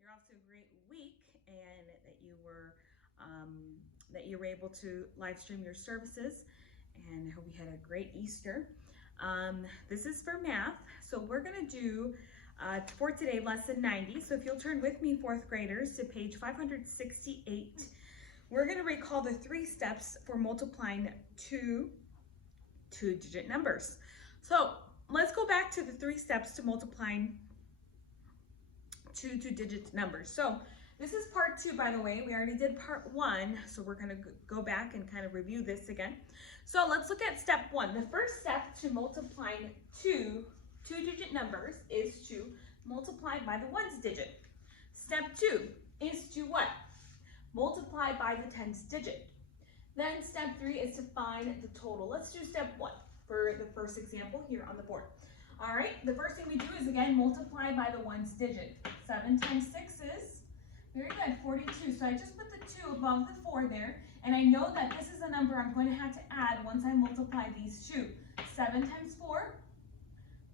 you're off to a great week and that you were able to live stream your services, and I hope you had a great Easter. This is for math, so we're going to do for today lesson 90. So if you'll turn with me, fourth graders, to page 568, we're going to recall the 3 steps for multiplying two-digit numbers. So let's go back to the 3 steps to multiplying two-digit numbers. So this is part 2, by the way. We already did part 1, so we're going to go back and kind of review this again. So let's look at step 1. The first step to multiplying two-digit numbers is to multiply by the ones digit. Step 2 is to what? Multiply by the tens digit. Then step 3 is to find the total. Let's do step 1 for the first example here on the board. All right, the first thing we do is, again, multiply by the ones digit. 7 times 6 is, very good, 42. So I just put the 2 above the 4 there, and I know that this is a number I'm going to have to add once I multiply these 2. 7 times 4,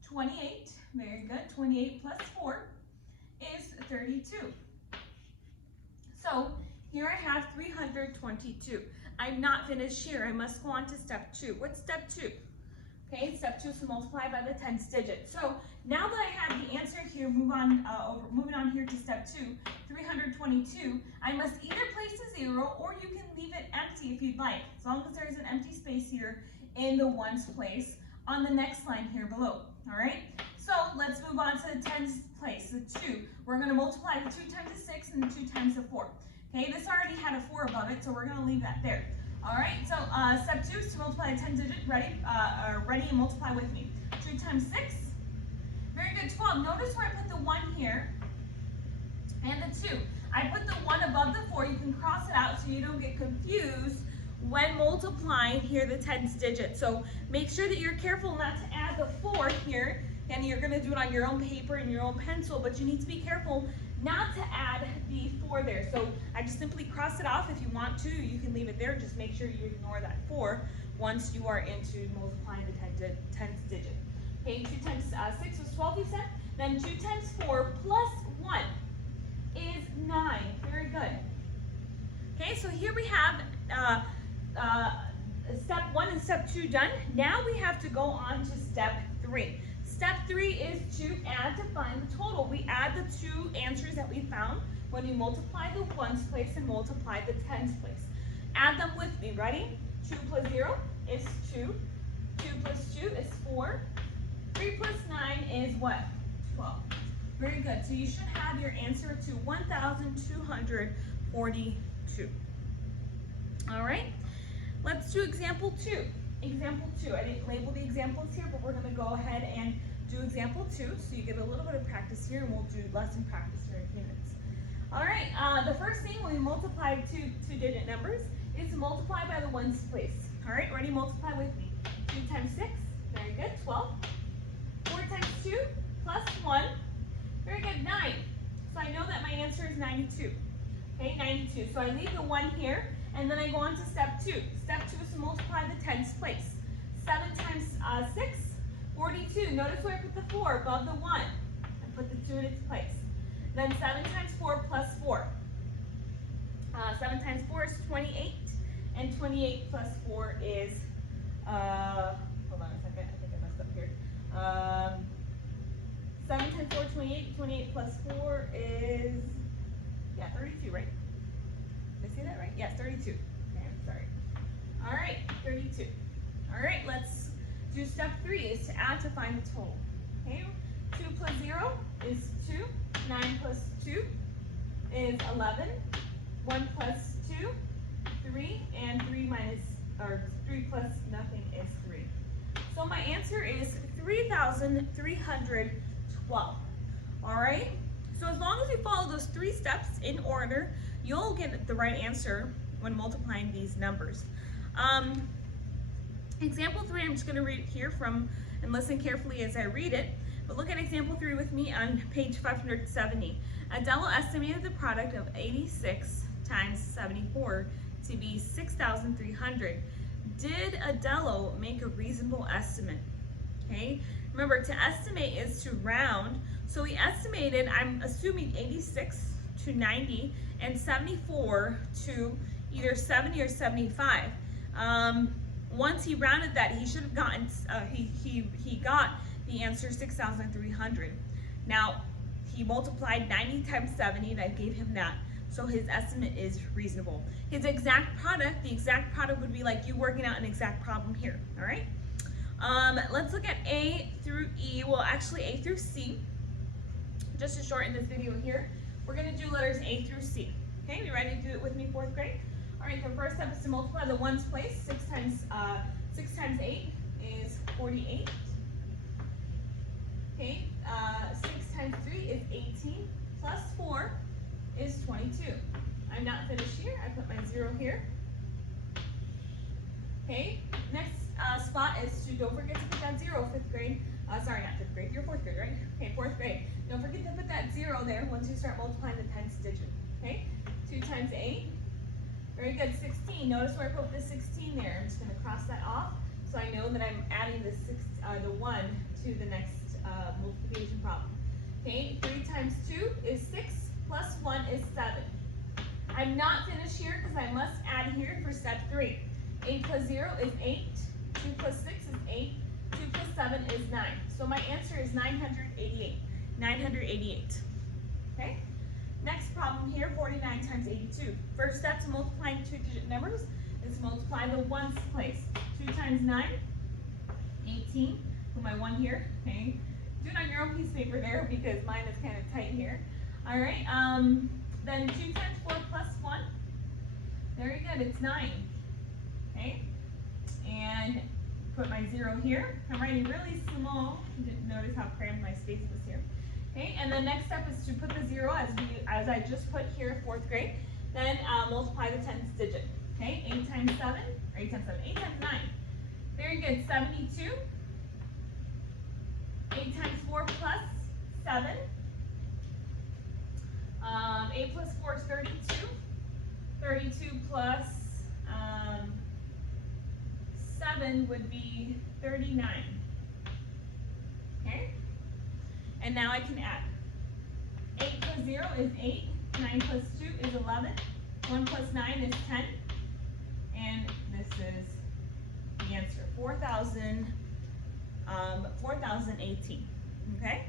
28. Very good. 28 plus 4 is 32. So here I have 322. I'm not finished here. I must go on to step 2. What's step 2? Okay, step 2 is to multiply by the tens digit. So now that I have the answer here, moving on here to step 2, 322, I must either place a 0 or you can leave it empty if you'd like, as long as there's an empty space here in the ones place on the next line here below. All right, so let's move on to the tens place, the 2. We're going to multiply the 2 times the 6 and the 2 times the 4. Okay, this already had a 4 above it, so we're going to leave that there. All right, so step 2 is to multiply a 10 digit. Ready and multiply with me. 2 times 6, very good, 12. Notice where I put the 1 here and the 2. I put the 1 above the 4. You can cross it out so you don't get confused when multiplying here the tens digit. So make sure that you're careful not to add the 4 here, and you're going to do it on your own paper and your own pencil, but you need to be careful not to add the 4 there. So I just simply cross it off. If you want to, you can leave it there. Just make sure you ignore that 4 once you are into multiplying the tens digit. Okay, 2 times 6 was 12, you said? Then 2 times 4 plus 1 is 9. Very good. Okay, so here we have step 1 and step 2 done. Now we have to go on to step 3. Step 3 is to add to find the total. We add the 2 answers that we found when you multiply the ones place and multiply the tens place. Add them with me. Ready? 2 plus 0 is 2. 2 plus 2 is 4. 3 plus 9 is what? 12. Very good. So you should have your answer to 1,242. All right. Let's do example 2. Example 2. I didn't label the examples here, but we're going to go ahead and do example 2, so you get a little bit of practice here, and we'll do lesson practice here in a few minutes. All right, the first thing when we multiply two-digit numbers is to multiply by the ones place. All right, ready? Multiply with me. 2 times 6, very good, 12. 4 times 2 plus 1, very good, 9. So I know that my answer is 92. Okay, 92. So I leave the 1 here, and then I go on to step 2. Step 2 is to multiply the tens place. 7 times 6, 42. Notice where I put the 4 above the 1 and put the 2 in its place. Then 7 times 4 plus 4. 7 times 4 is 28, and 28 plus 4 is, hold on a second, I think I messed up here. 7 times 4, 28, 28 plus 4 is, yeah, 32, right? Did I say that right? Yes, 32. Okay, I'm sorry. All right, 32. All right, let's do step 3 is to add to find the total. Okay, 2 plus 0 is 2. 9 plus 2 is 11. 1 plus 2, 3, and 3 plus nothing is 3. So my answer is 3,312. All right. So as long as you follow those 3 steps in order, you'll get the right answer when multiplying these numbers. Example 3, I'm just going to read it here from and listen carefully as I read it. But look at example 3 with me on page 570. Adello estimated the product of 86 times 74 to be 6,300. Did Adello make a reasonable estimate? Okay, remember to estimate is to round. So we estimated, I'm assuming 86 to 90, and 74 to either 70 or 75. Once he rounded that, he should have gotten, he got the answer 6,300. Now, he multiplied 90 times 70, that gave him that. So his estimate is reasonable. His exact product, the exact product would be like you working out an exact problem here, all right? Let's look at A through E, well actually A through C. Just to shorten this video here, we're gonna do letters A through C. Okay, you ready to do it with me, 4th grade? All right, the first step is to multiply the ones place. 6 times 8 is 48. Okay, 6 times 3 is 18, plus 4 is 22. I'm not finished here, I put my 0 here. Okay, next spot is to, don't forget to put that 0, 5th grade. Sorry, not 5th grade, you're 4th grade, right? Okay, 4th grade. Don't forget to put that 0 there once you start multiplying the 10th digit. Okay, 2 times 8. Very good, 16. Notice where I put the 16 there. I'm just going to cross that off so I know that I'm adding the 1 to the next multiplication problem. Okay, 3 times 2 is 6, plus 1 is 7. I'm not finished here because I must add here for step 3. 8 plus 0 is 8, 2 plus 6 is 8, 2 plus 7 is 9. So my answer is 988. 988. Okay? Next problem here, 49 times 82. First step to multiplying 2-digit numbers is to multiply the ones place. 2 times 9, 18. Put my 1 here. Okay? Do it on your own piece of paper there because mine is kind of tight here. All right. Then 2 times 4 plus 1. Very good. It's 9. Okay? And put my 0 here. I'm writing really small. You didn't notice how cramped my space was here. Okay, and the next step is to put the 0 as I just put here, 4th grade. Then multiply the 10th digit. Okay, 8 times 7, or 8 times 7, 8 times 9. Very good, 72. 8 times 4 plus 7. 8 plus 4 is 32. 32 plus 7 would be 39. Okay? And now I can add. 8 plus 0 is 8. 9 plus 2 is 11. 1 plus 9 is 10. And this is the answer, 4,018. Okay?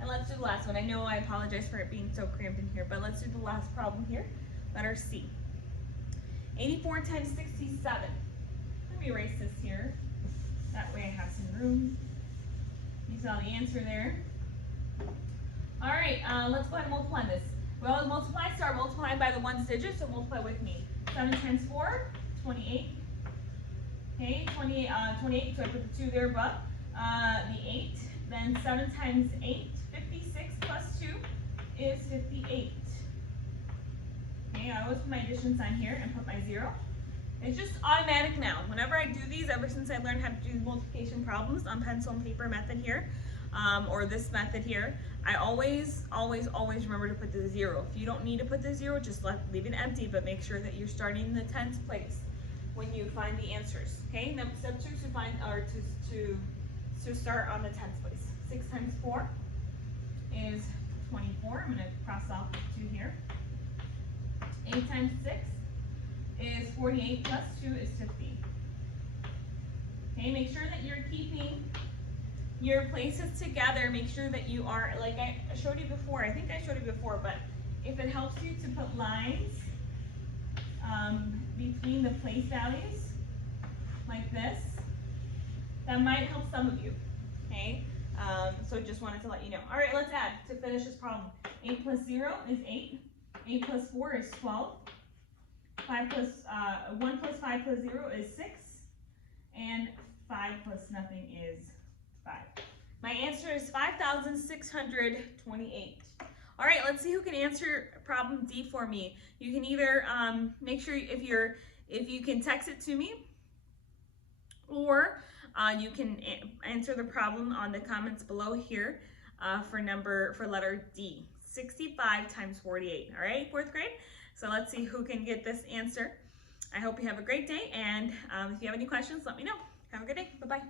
And let's do the last one. I know I apologize for it being so cramped in here, but let's do the last problem here. Letter C. 84 times 67. Let me erase this here. That way I have some room. You saw the answer there. All right, let's go ahead and multiply this. We always start multiplying by the ones digit, so multiply with me. 7 times 4, 28. Okay, 28, so I put the 2 there above. The 8, then 7 times 8, 56 plus 2 is 58. Okay, I always put my addition sign here and put my 0. It's just automatic now. Whenever I do these, ever since I learned how to do multiplication problems on pencil and paper method here, or this method here, I always remember to put the 0. If you don't need to put the 0, just leave it empty, but make sure that you're starting in the 10th place when you find the answers. Okay, now step 2 to find, or to start on the 10th place. 6 times 4 is 24. I'm going to cross off the 2 here. 8 times 6 is 48 plus 2 is 50. Okay, make sure that you're keeping your places together. Make sure that you are, like I showed you before, I think I showed you before, but if it helps you to put lines between the place values, like this, that might help some of you, okay? So just wanted to let you know. All right, let's add to finish this problem. 8 plus 0 is 8. 8 plus 4 is 12. 1 plus 5 plus 0 is 6. And 5 plus nothing is 5. My answer is 5,628. All right, let's see who can answer problem D for me. You can either make sure if you can text it to me, or you can answer the problem on the comments below here for letter D. 65 times 48. All right, 4th grade. So let's see who can get this answer. I hope you have a great day, and if you have any questions, let me know. Have a good day. Bye-bye.